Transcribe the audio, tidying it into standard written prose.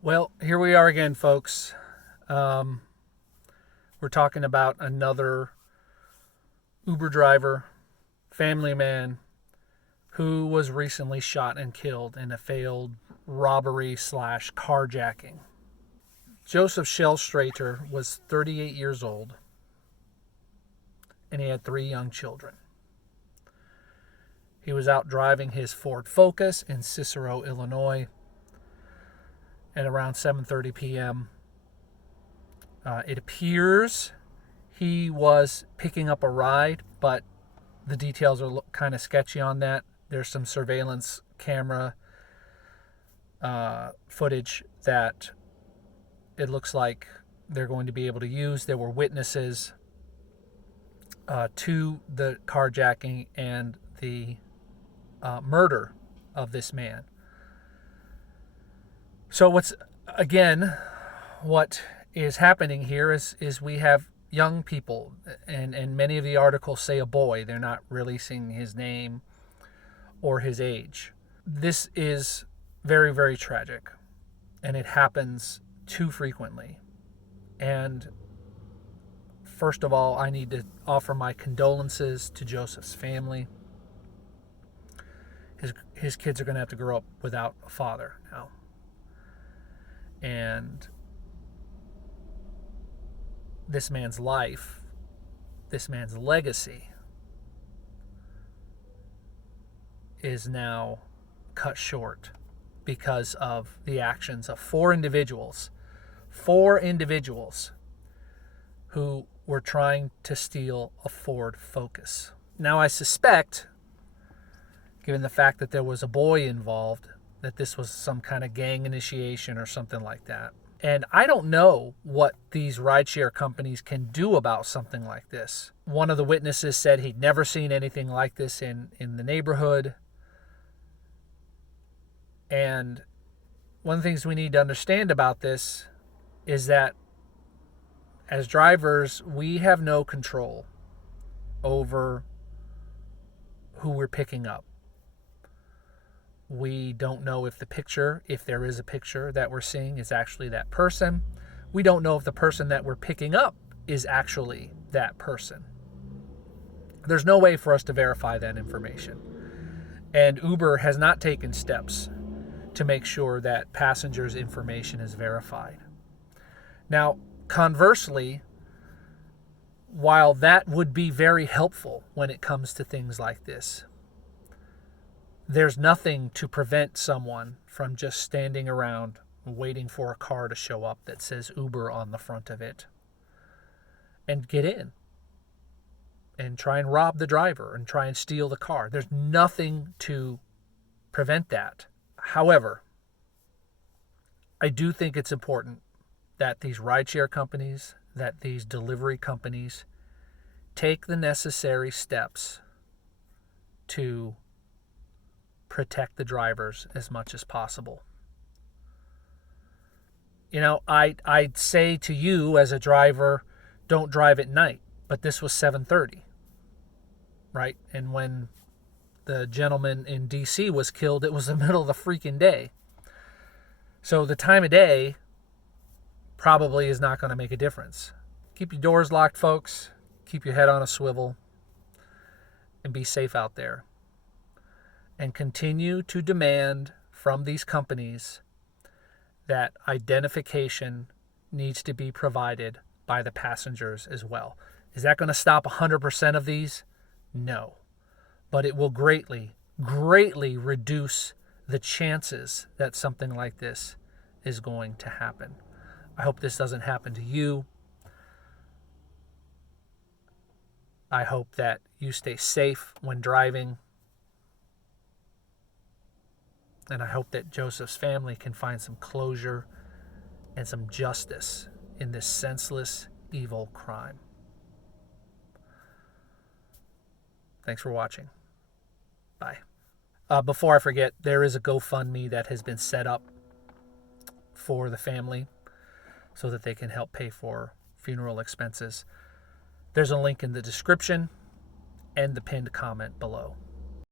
Well, here we are again, folks. Um, we're talking about another Uber driver, family man, who was recently shot and killed in a failed robbery slash carjacking. Joseph Schelstraete was 38 years old, and he had 3 young children. He was out driving his Ford Focus in Cicero, Illinois, at around 7:30 p.m. It appears he was picking up a ride, but the details are kind of sketchy on that. There's some surveillance camera footage that it looks like they're going to be able to use. There were witnesses to the carjacking and the murder of this man. So what is happening here is we have young people, and many of the articles say a boy. They're not releasing his name or his age. This is very, very tragic, and it happens too frequently. And first of all, I need to offer my condolences to Joseph's family. His kids are going to have to grow up without a father now. And this man's life, this man's legacy, is now cut short because of the actions of four individuals who were trying to steal a Ford Focus. Now, I suspect, given the fact that there was a boy involved, that this was some kind of gang initiation or something like that. And I don't know what these rideshare companies can do about something like this. One of the witnesses said he'd never seen anything like this in the neighborhood. And one of the things we need to understand about this is that as drivers, we have no control over who we're picking up. We don't know if there is a picture that we're seeing, is actually that person. We don't know if the person that we're picking up is actually that person. There's no way for us to verify that information. And Uber has not taken steps to make sure that passengers' information is verified. Now, conversely, while that would be very helpful when it comes to things like this, there's nothing to prevent someone from just standing around waiting for a car to show up that says Uber on the front of it and get in and try and rob the driver and try and steal the car. There's nothing to prevent that. However, I do think it's important that these rideshare companies, that these delivery companies take the necessary steps to protect the drivers as much as possible. You know, I'd say to you as a driver, don't drive at night, but this was 7:30, right? And when the gentleman in DC was killed, it was the middle of the freaking day. So the time of day probably is not going to make a difference. Keep your doors locked, folks. Keep your head on a swivel and be safe out there. And continue to demand from these companies that identification needs to be provided by the passengers as well. Is that going to stop 100% of these? No. But it will greatly, greatly reduce the chances that something like this is going to happen. I hope this doesn't happen to you. I hope that you stay safe when driving. And I hope that Joseph's family can find some closure and some justice in this senseless, evil crime. Thanks for watching. Bye. Before I forget, there is a GoFundMe that has been set up for the family so that they can help pay for funeral expenses. There's a link in the description and the pinned comment below.